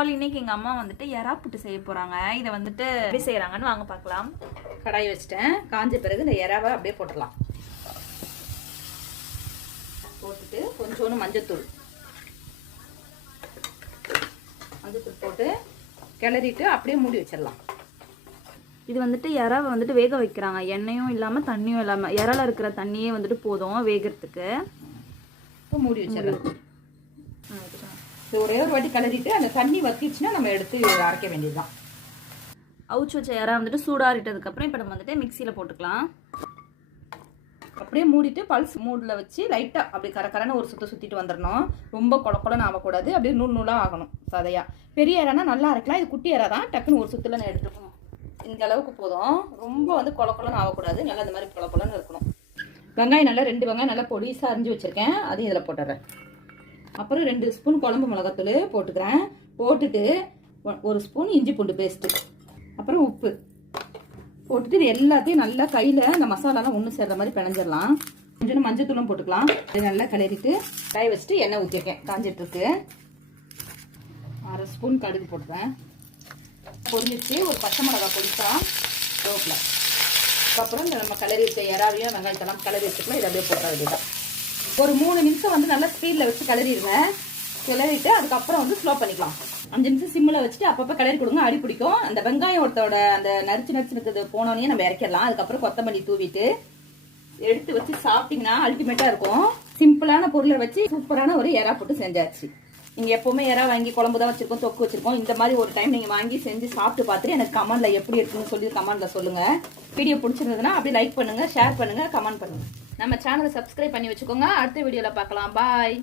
All இன்னைக்கு எங்கள் அம்மா வந்துட்டு எறா புட்டு செய்ய போகிறாங்க. இதை வந்துட்டு எப்படி செய்கிறாங்கன்னு வாங்க பார்க்கலாம். கடாய் வச்சுட்டேன். காஞ்ச பிறகு இந்த எறாவை அப்படியே போட்டுடலாம். போட்டுட்டு கொஞ்சோண்டு மஞ்சத்தூள் போட்டு கிளறிட்டு அப்படியே மூடி வச்சிடலாம். இது வந்துட்டு எறாவை வந்துட்டு வேக வைக்கிறாங்க. எண்ணெயும் இல்லாமல் தண்ணியும் இல்லாமல் எறால இருக்கிற தண்ணியே வந்துட்டு போதும் வேகிறதுக்கு. மூடி வச்சிடலாம். ஒரே ஒரு வாட்டி கிளறிட்டு அந்த தண்ணி வத்திச்சுன்னா நம்ம எடுத்து அரைக்க வேண்டியதுதான். அவுச்சு வச்ச எறா வந்துட்டு சூடாறிட்டதுக்கப்புறம் இப்போ நம்ம வந்துட்டு மிக்சியில் போட்டுக்கலாம். அப்படியே மூடிட்டு பல்ஸ் மூடில் வச்சு லைட்டாக அப்படி கரக்கரன்னு ஒரு சுற்றிட்டு வந்துடணும். ரொம்ப குழப்பலன்னு ஆகக்கூடாது. அப்படியே நூல் நூலாக ஆகணும் சதையா. பெரிய எறானா நல்லா இருக்கலாம். இது குட்டி எறா தான். டக்குன்னு ஒரு சுற்றில் நான் எடுத்துக்கணும். இந்த அளவுக்கு போதும். ரொம்ப வந்து குழப்பலன்னு ஆகக்கூடாது. நல்லா இந்த மாதிரி குழப்பலன்னு இருக்கணும். வெங்காயம் நல்லா 2 வெங்காயம் நல்லா பொடிசாக அரிஞ்சு வச்சுருக்கேன். அதையும் இதில் போட்டுறேன். அப்புறம் 2 ஸ்பூன் குழம்பு மிளகாத்தூள் போட்டுக்கிறேன். போட்டுட்டு 1 ஸ்பூன் இஞ்சி பூண்டு பேஸ்ட்டு, அப்புறம் உப்பு போட்டுட்டு இது எல்லாத்தையும் நல்லா கையில் இந்த மசாலாலாம் ஒன்று சேர்ற மாதிரி பிணைஞ்சிடலாம். கொஞ்சம் மஞ்சத்தூளும் போட்டுக்கலாம். இது நல்லா கிளறிட்டு காய வச்சுட்டு எண்ணெய் ஊற்றிருக்கேன். காஞ்சிட்ருக்கு. 1/2 ஸ்பூன் கடுகு போட்டுறேன். பொரிஞ்சிச்சு. ஒரு பச்சை மிளகாய் பொடிச்சா ரோட்டில். அதுக்கப்புறம் இந்த நம்ம கிளறி வச்ச எறாவையும் வெங்காயத்தெல்லாம் கிளறி வச்சுக்கலாம். இதை அப்படியே போட்டுற வேண்டியதான். ஒரு 3 நிமிஷம் வந்து நல்லா ஸ்பீடில் வச்சு கிளறிடுவேன். கிளறிட்டு அதுக்கப்புறம் வந்து ஸ்லோ பண்ணிக்கலாம். 5 நிமிஷம் சிம்மில் வச்சுட்டு அப்பப்போ கிளறி கொடுங்க. அடி பிடிக்கும். அந்த வெங்காயத்தோட அந்த நரிச்சு இருக்கிறது போனோடனே நம்ம இறக்கிடலாம். அதுக்கப்புறம் கொத்தமல்லி தூவிட்டு எடுத்து வச்சு சாப்பிட்டீங்கன்னா அல்டிமேட்டாக இருக்கும். சிம்பிளான பொருளை வச்சு சூப்பரான ஒரு எறா போட்டு செஞ்சாச்சு. நீங்கள் எப்போவுமே எறா வாங்கி குழம்பு தான் வச்சுருக்கோம், தொக்கு வச்சுருக்கோம். இந்த மாதிரி ஒரு டைம் நீங்கள் வாங்கி செஞ்சு சாப்பிட்டு பார்த்துட்டு எனக்கு கமெண்ட்டில் எப்படி இருக்குன்னு சொல்லி கமெண்ட்டில் சொல்லுங்கள். வீடியோ பிடிச்சிருந்ததுன்னா அப்படி லைக் பண்ணுங்கள், ஷேர் பண்ணுங்கள், கமெண்ட் பண்ணுங்கள். நம்ம சேனலை சப்ஸ்கிரைப் பண்ணி வச்சுக்கோங்க. அடுத்த வீடியோவில் பார்க்கலாம். பாய்.